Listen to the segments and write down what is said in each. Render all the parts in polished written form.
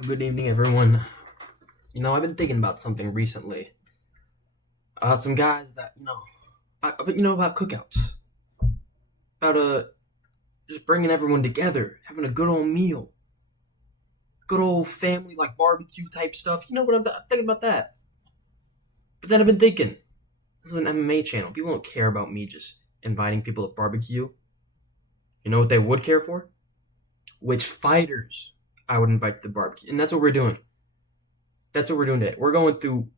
Good evening, everyone. I've been thinking about something recently. Some guys that about cookouts, about just bringing everyone together, having a good old meal, good old family like barbecue type stuff. You know what I'm thinking about that. But then I've been thinking, this is an MMA channel. People don't care about me just inviting people to barbecue. You know what they would care for? Which fighters I would invite to the barbecue, and that's what we're doing. That's what we're doing today. We're going through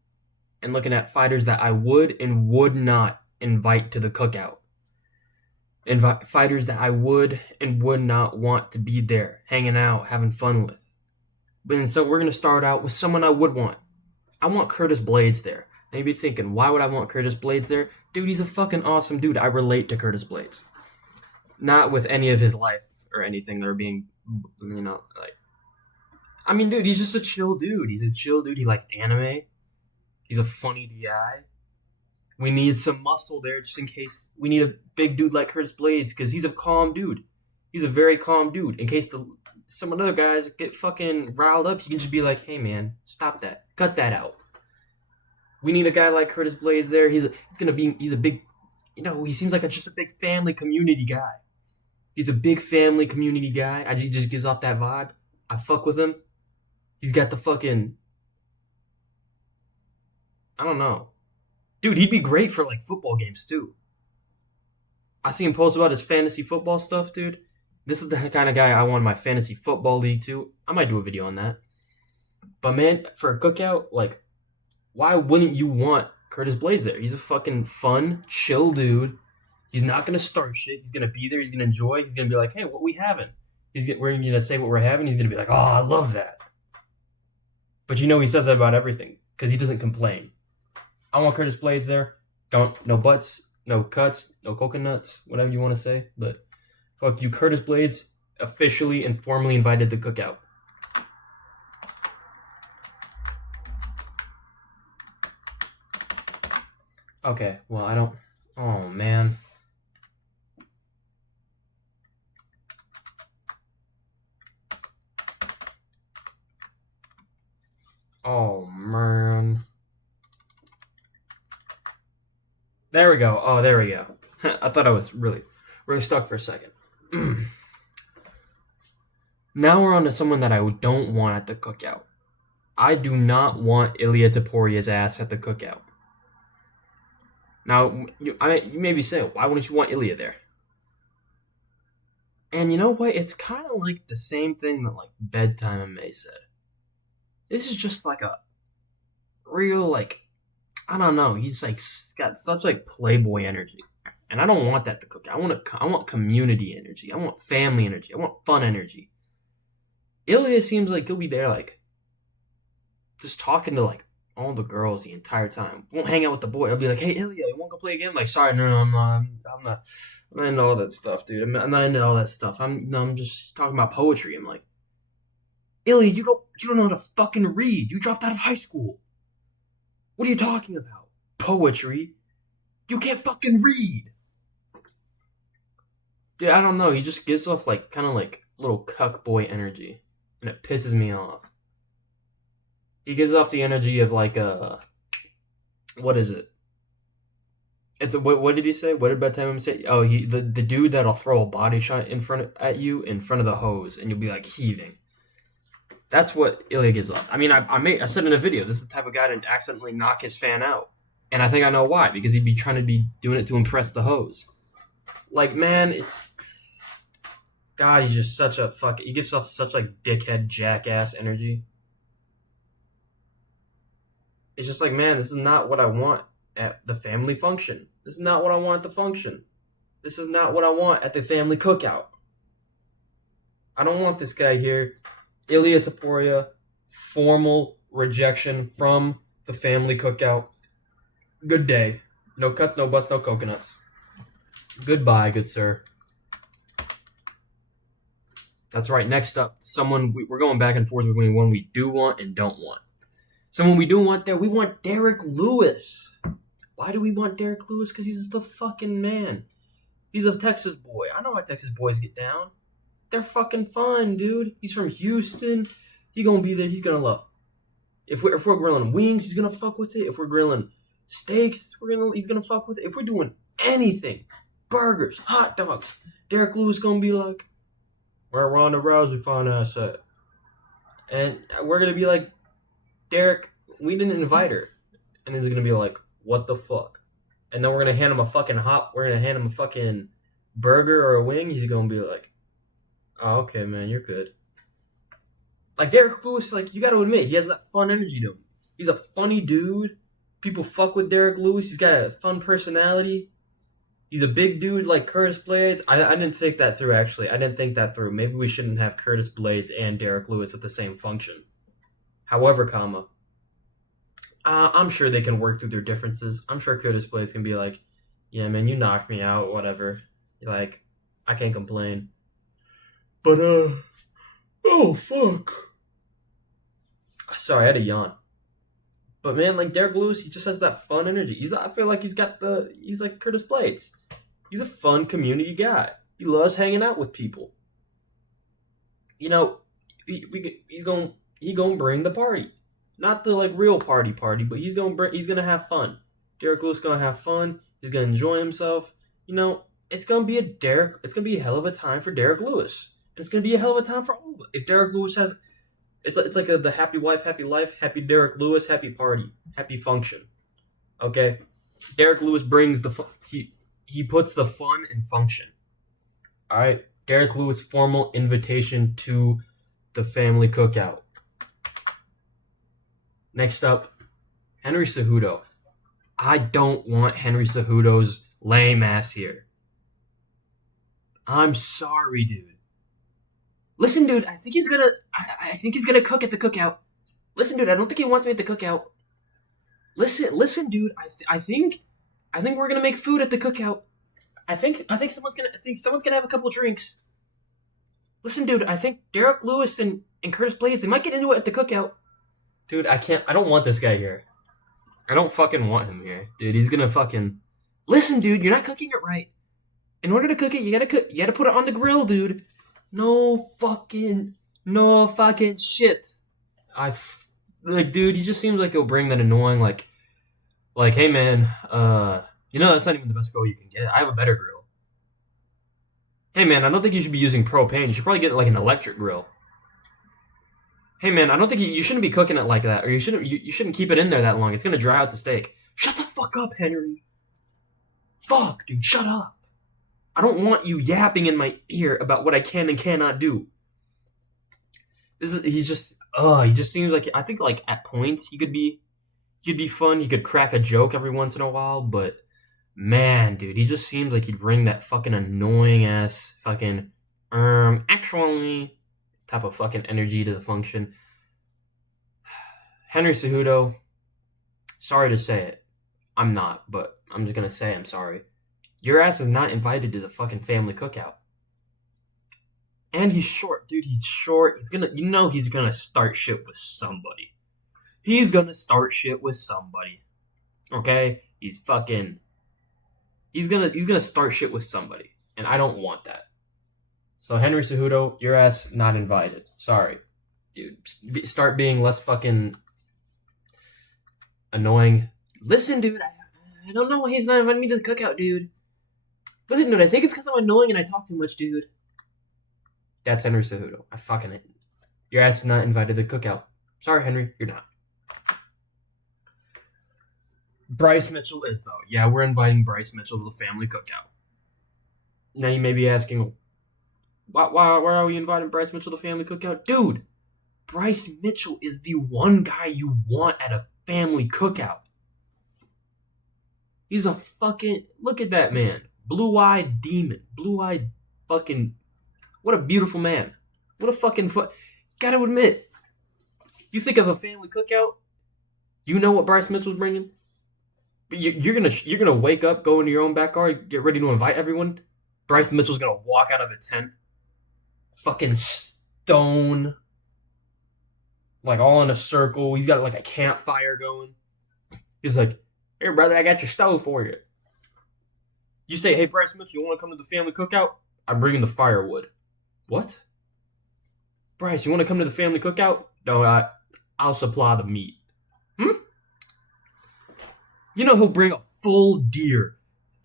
and looking at fighters that I would and would not invite to the cookout. Fighters that I would and would not want to be there, hanging out, having fun with. And so we're going to start out with someone I would want. I want Curtis Blades there. And you'd be thinking, why would I want Curtis Blades there? Dude, he's a fucking awesome dude. I relate to Curtis Blades. Not with any of his life or anything that are being, dude, he's just a chill dude. He's a chill dude. He likes anime. He's a funny guy. We need some muscle there just in case we need a big dude like Curtis Blades because he's a calm dude. He's a very calm dude. In case some other guys get fucking riled up, he can just be like, hey man, stop that. Cut that out. We need a guy like Curtis Blades there. He's a big, he seems like just a big family community guy. He's a big family community guy. He just gives off that vibe. I fuck with him. He's got the fucking, I don't know. Dude, he'd be great for like football games too. I see him post about his fantasy football stuff, dude. This is the kind of guy I want in my fantasy football league too. I might do a video on that. But man, for a cookout, like, why wouldn't you want Curtis Blades there? He's a fucking fun, chill dude. He's not gonna start shit. He's gonna be there. He's gonna enjoy. He's gonna be like, hey, what we having? We're gonna say what we're having. He's gonna be like, oh, I love that. But he says that about everything because he doesn't complain. I want Curtis Blades there. No butts, no cuts, no coconuts, whatever you want to say. But fuck you, Curtis Blades, officially and formally invited to cookout. Okay, well, I don't. Oh, man. Oh, man. There we go. Oh, there we go. I thought I was really stuck for a second. Now we're on to someone that I don't want at the cookout. I do not want Ilia Toporia's ass at the cookout. Now, you may be saying, why wouldn't you want Ilia there? And you know what? It's kind of like the same thing that like Bedtime MMA said. This is just like a real like, I don't know. He's like got such like playboy energy, and I don't want that to cook. I want community energy. I want family energy. I want fun energy. Ilya seems like he'll be there like just talking to like all the girls the entire time. Won't hang out with the boy. I'll be like, hey Ilya, you want to go play a game? Like, sorry, no, I'm not into all that stuff, dude. I'm not into all that stuff. I'm just talking about poetry. I'm like, Ilya, you don't know how to fucking read. You dropped out of high school. What are you talking about? Poetry? You can't fucking read. Dude, I don't know. He just gives off like kind of like little cuck boy energy, and it pisses me off. He gives off the energy of like what is it? What did he say? What did Bedtime say? Oh, the dude that'll throw a body shot in front of the hose, and you'll be like heaving. That's what Ilya gives off. I mean, I said in a video, this is the type of guy to accidentally knock his fan out. And I think I know why, because he'd be trying to be doing it to impress the hose. Like, man, God, he's just he gives off such, like, dickhead jackass energy. It's just like, man, this is not what I want at the family function. This is not what I want at the function. This is not what I want at the family cookout. I don't want this guy here. Ilia Topuria, formal rejection from the family cookout. Good day. No cuts, no butts, no coconuts. Goodbye, good sir. That's right. Next up, we're going back and forth between one we do want and don't want. Someone we do want there, we want Derek Lewis. Why do we want Derek Lewis? Because he's the fucking man. He's a Texas boy. I know how Texas boys get down. They're fucking fun, dude. He's from Houston. He gonna be there. He's gonna love. If we're grilling wings, he's gonna fuck with it. If we're grilling steaks, he's gonna fuck with it. If we're doing anything, burgers, hot dogs, Derek Lewis gonna be like, where Ronda Rousey fine ass at? And we're gonna be like, Derek, we didn't invite her. And he's gonna be like, what the fuck? And then we're gonna hand him a fucking burger or a wing. He's gonna be like, oh, okay, man, you're good. Like Derek Lewis, like you gotta admit, he has that fun energy to him. He's a funny dude. People fuck with Derek Lewis. He's got a fun personality. He's a big dude like Curtis Blades. I didn't think that through, actually. I didn't think that through. Maybe we shouldn't have Curtis Blades and Derek Lewis at the same function. However, I'm sure they can work through their differences. I'm sure Curtis Blades can be like, yeah, man, you knocked me out, whatever. Like, I can't complain. But, oh, fuck. Sorry, I had a yawn. But, man, like, Derek Lewis, he just has that fun energy. I feel like he's like Curtis Blades. He's a fun community guy. He loves hanging out with people. You know, he's gonna bring the party. Not the, like, real party, but he's gonna have fun. Derek Lewis gonna have fun. He's gonna enjoy himself. You know, it's gonna be a hell of a time for Derek Lewis. It's gonna be a hell of a time for all of us. If Derek Lewis has, it's like the happy wife, happy life, happy Derek Lewis, happy party, happy function. Okay, Derek Lewis brings he puts the fun in function. All right, Derek Lewis formal invitation to the family cookout. Next up, Henry Cejudo. I don't want Henry Cejudo's lame ass here. I'm sorry, dude. Listen, dude, I think he's gonna cook at the cookout. Listen, dude, I don't think he wants me at the cookout. Listen, dude, I think we're gonna make food at the cookout. I think someone's gonna have a couple of drinks. Listen, dude, I think Derek Lewis and Curtis Blades, they might get into it at the cookout. Dude, I don't want this guy here. I don't fucking want him here. Dude, he's gonna fucking... Listen, dude, you're not cooking it right. In order to cook it, you gotta put it on the grill, dude. No fucking shit. Dude, he just seems like he'll bring that annoying, like, hey man, that's not even the best grill you can get. I have a better grill. Hey man, I don't think you should be using propane. You should probably get like an electric grill. Hey man, I don't think you shouldn't be cooking it like that, or you shouldn't keep it in there that long. It's gonna dry out the steak. Shut the fuck up, Henry. Fuck, dude, shut up. I don't want you yapping in my ear about what I can and cannot do. He just seems like, I think like at points he could be fun. He could crack a joke every once in a while, but man, dude, he just seems like he'd bring that fucking annoying ass fucking actually type of fucking energy to the function. Henry Cejudo, sorry to say it. I'm not, but I'm just gonna say I'm sorry. Your ass is not invited to the fucking family cookout. And he's short, dude. He's short. He's gonna start shit with somebody. He's gonna start shit with somebody. Okay? He's gonna start shit with somebody. And I don't want that. So Henry Cejudo, your ass not invited. Sorry. Dude, start being less fucking annoying. Listen, dude, I don't know why he's not inviting me to the cookout, dude. Listen, dude, I think it's because I'm annoying and I talk too much, dude. That's Henry Cejudo. I fucking hate him. Your ass is not invited to the cookout. Sorry, Henry, you're not. Bryce Mitchell is, though. Yeah, we're inviting Bryce Mitchell to the family cookout. Now you may be asking, why are we inviting Bryce Mitchell to the family cookout? Dude, Bryce Mitchell is the one guy you want at a family cookout. He's a fucking... Look at that man. Blue-eyed demon. Blue-eyed fucking... What a beautiful man. What a fucking... Gotta admit, you think of a family cookout, you know what Bryce Mitchell's bringing? You're gonna wake up, go into your own backyard, get ready to invite everyone. Bryce Mitchell's gonna walk out of a tent, fucking stone, like all in a circle. He's got like a campfire going. He's like, "Here, brother, I got your stove for you." You say, "Hey, Bryce Mitchell, you want to come to the family cookout? I'm bringing the firewood." What? Bryce, you want to come to the family cookout? No, I'll supply the meat. Hmm? You know he'll bring a full deer.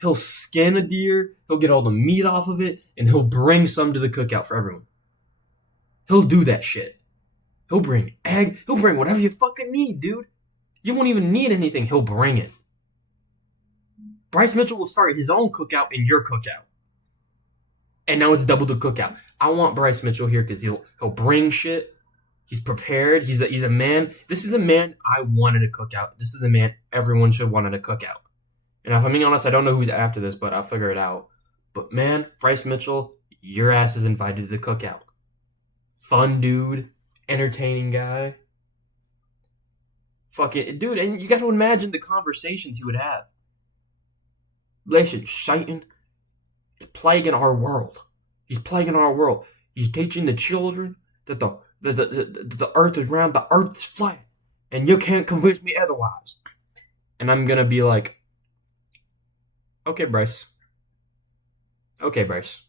He'll skin a deer, he'll get all the meat off of it, and he'll bring some to the cookout for everyone. He'll do that shit. He'll bring egg, he'll bring whatever you fucking need, dude. You won't even need anything, he'll bring it. Bryce Mitchell will start his own cookout in your cookout. And now it's double the cookout. I want Bryce Mitchell here because he'll bring shit. He's prepared. He's a man. This is a man I wanted a cookout. This is a man everyone should want at a cookout. And if I'm being honest, I don't know who's after this, but I'll figure it out. But man, Bryce Mitchell, your ass is invited to the cookout. Fun dude, entertaining guy. Fuck it, dude. And you got to imagine the conversations he would have. Listen, Satan is plaguing our world. He's plaguing our world. He's teaching the children that the earth is round, the earth's flat, and you can't convince me otherwise. And I'm gonna be like, okay, Bryce. Okay, Bryce.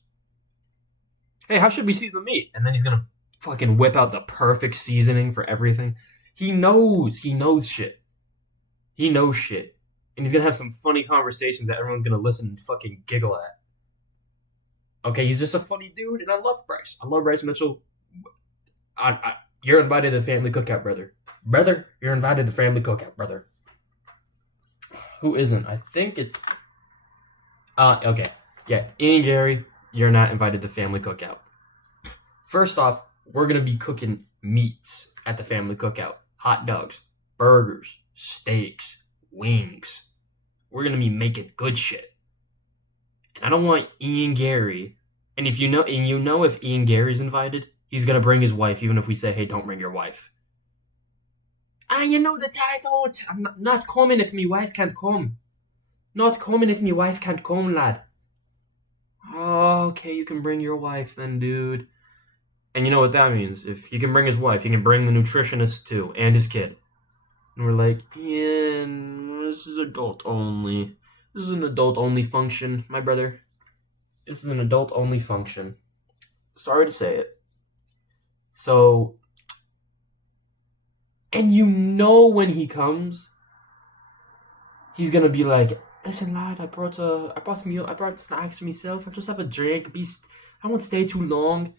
Hey, how should we season the meat? And then he's gonna fucking whip out the perfect seasoning for everything. He knows shit. He knows shit. And he's gonna have some funny conversations that everyone's gonna listen and fucking giggle at. Okay, he's just a funny dude, and I love Bryce. I love Bryce Mitchell. You're invited to the family cookout, brother. Brother, you're invited to the family cookout, brother. Who isn't? I think it's... okay. Yeah, Ian Gary, you're not invited to the family cookout. First off, we're going to be cooking meats at the family cookout. Hot dogs, burgers, steaks, wings. We're going to be making good shit. And I don't want Ian Gary... And if if Ian Gary's invited, he's going to bring his wife, even if we say, hey, don't bring your wife. You know the title. I'm not coming if my wife can't come. Not coming if my wife can't come, lad. Oh, okay, you can bring your wife then, dude. And you know what that means. If he can bring his wife, he can bring the nutritionist too, and his kid. And we're like, Ian, this is adult only. This is an adult-only function, my brother. This is an adult-only function. Sorry to say it. So, and you know when he comes, he's gonna be like, listen, lad, I brought snacks for myself. I just have a drink. I won't stay too long.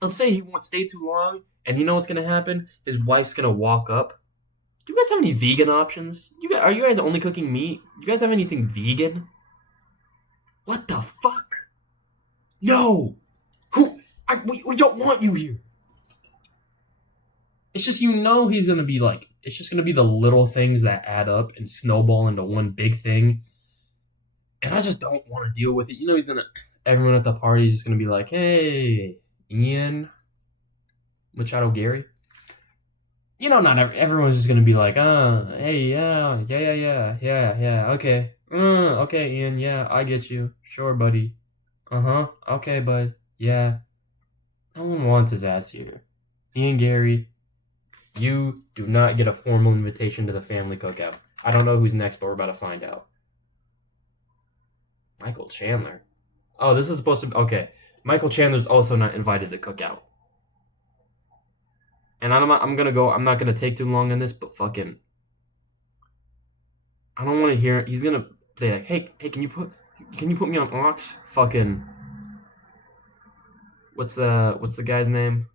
I'll say he won't stay too long, and you know what's gonna happen? His wife's gonna walk up. Do you guys have any vegan options? Are you guys only cooking meat? Do you guys have anything vegan? What the fuck? No! We don't want you here! It's just, he's gonna be like, it's just gonna be the little things that add up and snowball into one big thing. And I just don't want to deal with it. Everyone at the party is just gonna be like, hey, Ian Machado Gary. Not everyone's just gonna be like, hey, yeah, okay. Okay, Ian, yeah, I get you. Sure, buddy. Okay, bud. Yeah. No one wants his ass here. Ian Gary, you do not get a formal invitation to the family cookout. I don't know who's next, but we're about to find out. Michael Chandler. Oh, this is supposed to be... Okay. Michael Chandler's also not invited to the cookout. And I'm not gonna take too long on this, but fucking... I don't want to hear... He's gonna say like, hey, can you put me on Ox? Fucking... What's the guy's name?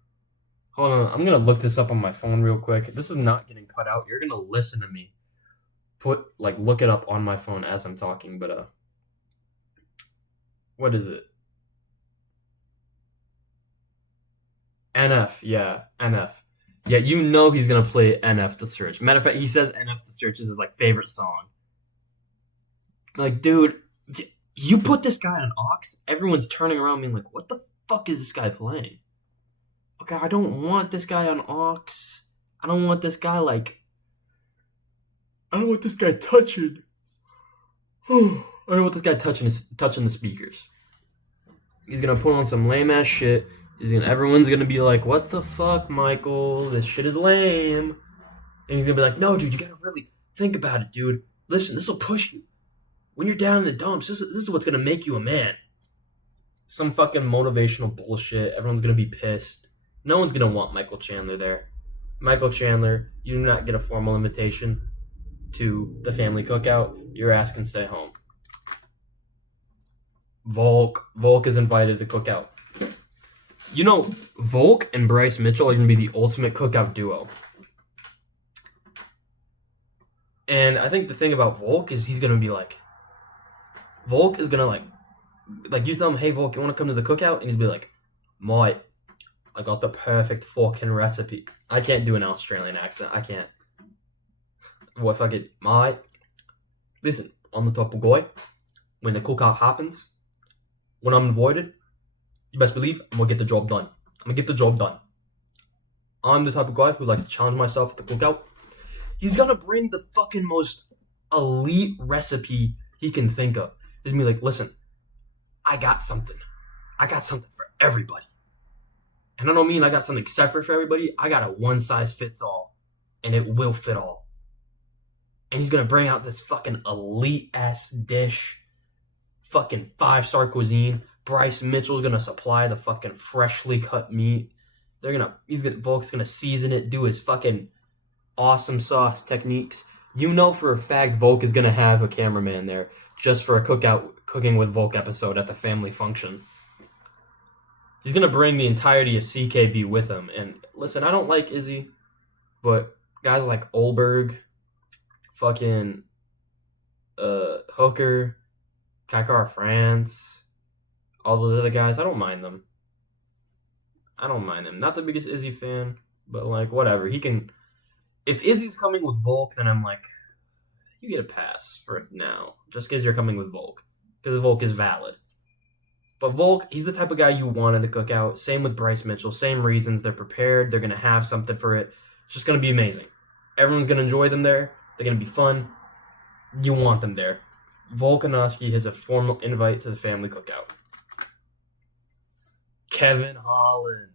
Hold on, I'm gonna look this up on my phone real quick. This is not getting cut out. You're gonna listen to me. Look it up on my phone as I'm talking, but what is it? NF, yeah, NF. Yeah, he's gonna play NF The Search. Matter of fact, he says NF The Search is his favorite song. Like, dude, you put this guy on Ox, everyone's turning around being like, what the fuck is this guy playing? Okay, I don't want this guy on Ox. I don't want this guy I don't want this guy touching. I don't want this guy touching the speakers. He's gonna put on some lame ass shit. Everyone's gonna be like, what the fuck, Michael? This shit is lame. And he's gonna be like, no, dude, you gotta really think about it, dude. Listen, this will push you. When you're down in the dumps, this is what's gonna make you a man. Some fucking motivational bullshit. Everyone's gonna be pissed. No one's gonna want Michael Chandler there. Michael Chandler, you do not get a formal invitation to the family cookout. Your ass can stay home. Volk is invited to cookout. You know, Volk and Bryce Mitchell are gonna be the ultimate cookout duo. And I think the thing about Volk is he's gonna be like, Volk is gonna like you tell him, hey Volk, you wanna come to the cookout? And he'd be like, mate, I got the perfect fucking recipe. I can't do an Australian accent. I can't. What fuck it, mate? Listen, I'm the type of guy. When the cookout happens, when I'm invited, you best believe I'm gonna get the job done. I'm gonna get the job done. I'm the type of guy who likes to challenge myself at the cookout. He's gonna bring the fucking most elite recipe he can think of. He's gonna be like, listen, I got something. I got something for everybody. And I don't mean I got something separate for everybody. I got a one size fits all. And it will fit all. And he's gonna bring out this fucking elite ass dish. Fucking 5-star cuisine. Bryce Mitchell's gonna supply the fucking freshly cut meat. Volk's gonna season it, do his fucking awesome sauce techniques. You know for a fact Volk is gonna have a cameraman there just for a cooking with Volk episode at the family function. He's gonna bring the entirety of CKB with him. And listen, I don't like Izzy, but guys like Olberg, fucking Hooker, Kakar France, all those other guys, I don't mind them. Not the biggest Izzy fan, but like whatever. He can. If Izzy's coming with Volk, then I'm like, you get a pass for now, just because you're coming with Volk, because Volk is valid. But Volk, he's the type of guy you want in the cookout. Same with Bryce Mitchell. Same reasons. They're prepared. They're going to have something for it. It's just going to be amazing. Everyone's going to enjoy them there. They're going to be fun. You want them there. Volkanovski has a formal invite to the family cookout. Kevin Holland.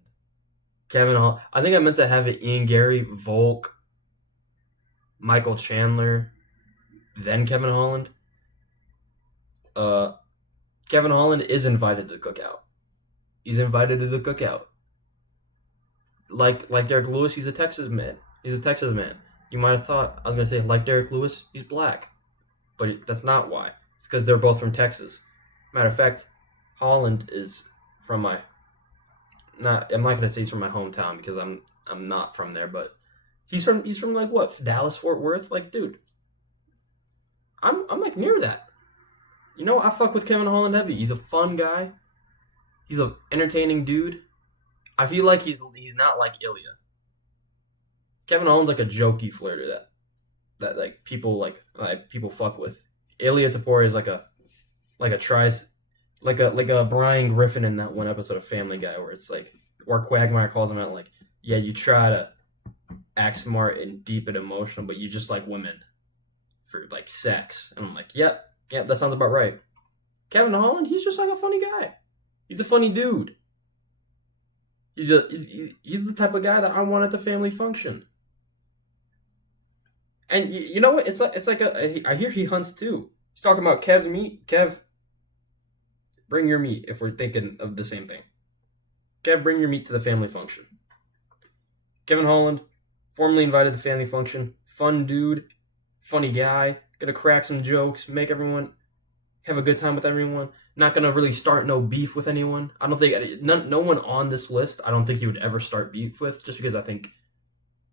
I think I meant to have it Ian Gary, Volk, Michael Chandler, then Kevin Holland. Kevin Holland is invited to the cookout. He's invited to the cookout. Like Derek Lewis, he's a Texas man. You might have thought, I was going to say, like Derek Lewis, he's black. But that's not why. It's because they're both from Texas. Matter of fact, Holland is from my... I'm not going to say he's from my hometown because I'm not from there, but he's from like what? Dallas, Fort Worth? Like, dude. I'm like near that. You know, I fuck with Kevin Holland heavy. He's a fun guy. He's an entertaining dude. I feel like he's not like Ilya. Kevin Holland's like a jokey flirter that like people people fuck with. Ilya Taporia is like a Brian Griffin in that one episode of Family Guy where Quagmire calls him out like, yeah, you try to act smart and deep and emotional, but you just like women for like sex. And I'm like, yep, that sounds about right. Kevin Holland, he's just like a funny guy. He's a funny dude. He's the type of guy that I want at the family function. And you know what? It's like I hear he hunts too. He's talking about Kev's meat. Kev, bring your meat if we're thinking of the same thing. Kev, bring your meat to the family function. Kevin Holland, formally invited to the family function. Fun dude, funny guy. Gonna crack some jokes, make everyone have a good time with everyone. Not gonna really start no beef with anyone. I don't think no one on this list. I don't think he would ever start beef with, just because I think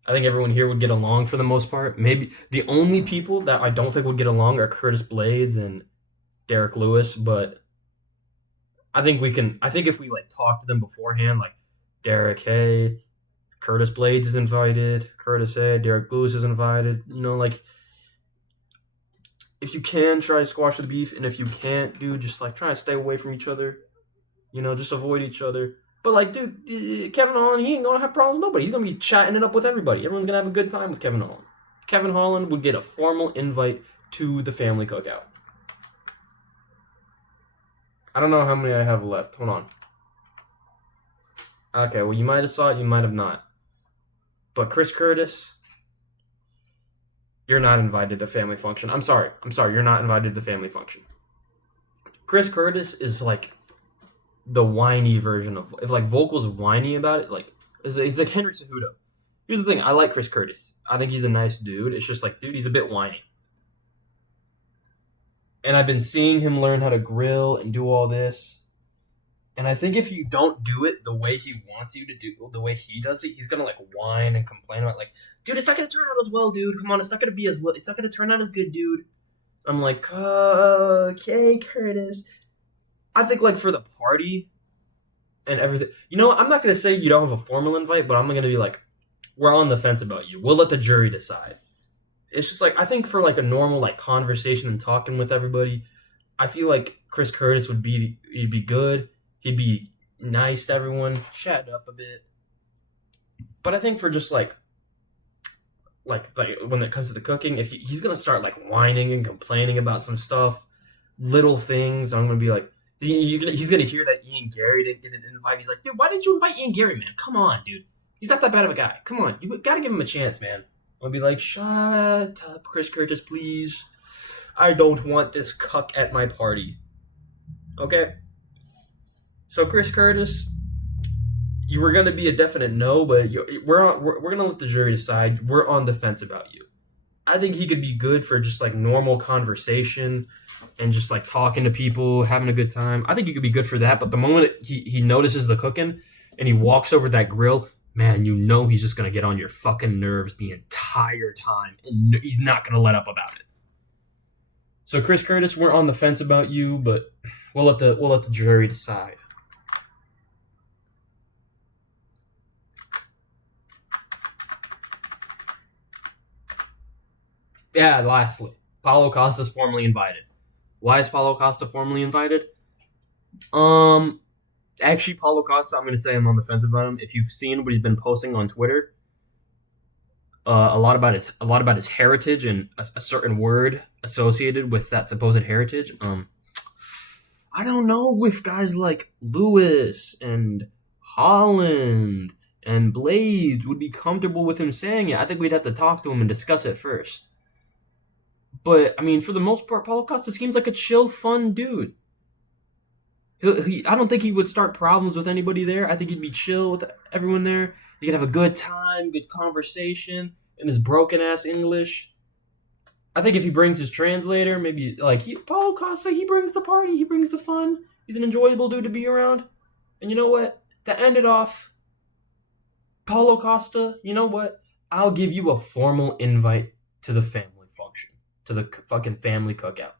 everyone here would get along for the most part. Maybe the only people that I don't think would get along are Curtis Blades and Derek Lewis, but I think if we like talk to them beforehand, like Derek, hey, Curtis Blades is invited. Curtis, hey, Derek Lewis is invited. You know, like, if you can, try to squash the beef, and if you can't, dude, just like try to stay away from each other. You know, just avoid each other. But like, dude, Kevin Holland, he ain't gonna have problems with nobody. He's gonna be chatting it up with everybody. Everyone's gonna have a good time with Kevin Holland. Kevin Holland would get a formal invite to the family cookout. I don't know how many I have left. Hold on. Okay, well, you might have saw it, you might have not. But Chris Curtis, you're not invited to family function. I'm sorry, you're not invited to family function. Chris Curtis is like the whiny version of... If like Volk was whiny about it, like He's like Henry Cejudo. Here's the thing: I like Chris Curtis. I think he's a nice dude. It's just like, dude, he's a bit whiny. And I've been seeing him learn how to grill and do all this. And I think if you don't do it the way he wants you to do, the way he does it, he's gonna like whine and complain about like, dude, it's not gonna turn out as well, dude. Come on, it's not gonna be as well. It's not gonna turn out as good, dude. I'm like, okay, Curtis. I think like for the party and everything, I'm not gonna say you don't have a formal invite, but I'm gonna be like, we're on the fence about you. We'll let the jury decide. It's just like I think for like a normal like conversation and talking with everybody, I feel like Chris Curtis he'd be good. He'd be nice to everyone, chat up a bit. But I think for just like when it comes to the cooking, if he's gonna start like whining and complaining about some stuff, little things, I'm gonna be like, he's gonna hear that Ian Gary didn't get an invite. He's like, dude, why didn't you invite Ian Gary, man? Come on, dude. He's not that bad of a guy. Come on, you gotta give him a chance, man. I'll be like, shut up, Chris Curtis, please. I don't want this cuck at my party. Okay? So Chris Curtis, you were going to be a definite no, but we're going to let the jury decide. We're on the fence about you. I think he could be good for just like normal conversation and just like talking to people, having a good time. I think he could be good for that. But the moment he notices the cooking and he walks over that grill, man, he's just going to get on your fucking nerves the entire time. And he's not going to let up about it. So Chris Curtis, we're on the fence about you, but we'll let the jury decide. Yeah, lastly, Paulo Costa's formally invited. Why is Paulo Costa formally invited? Actually, Paulo Costa, I'm going to say I'm on the fence about him. If you've seen what he's been posting on Twitter, a lot about his heritage and a certain word associated with that supposed heritage. I don't know if guys like Lewis and Holland and Blades would be comfortable with him saying it. I think we'd have to talk to him and discuss it first. But, I mean, for the most part, Paulo Costa seems like a chill, fun dude. I don't think he would start problems with anybody there. I think he'd be chill with everyone there. He could have a good time, good conversation in his broken-ass English. I think if he brings his translator, maybe, like, Paulo Costa, he brings the party, he brings the fun. He's an enjoyable dude to be around. And you know what? To end it off, Paulo Costa, you know what? I'll give you a formal invite to the family function. To the fucking family cookout.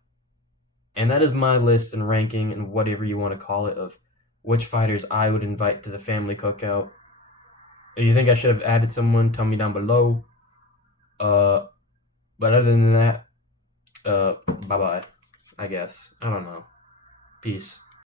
And that is my list and ranking and whatever you want to call it of which fighters I would invite to the family cookout. If you think I should have added someone, tell me down below. But other than that, bye-bye, I guess. I don't know. Peace.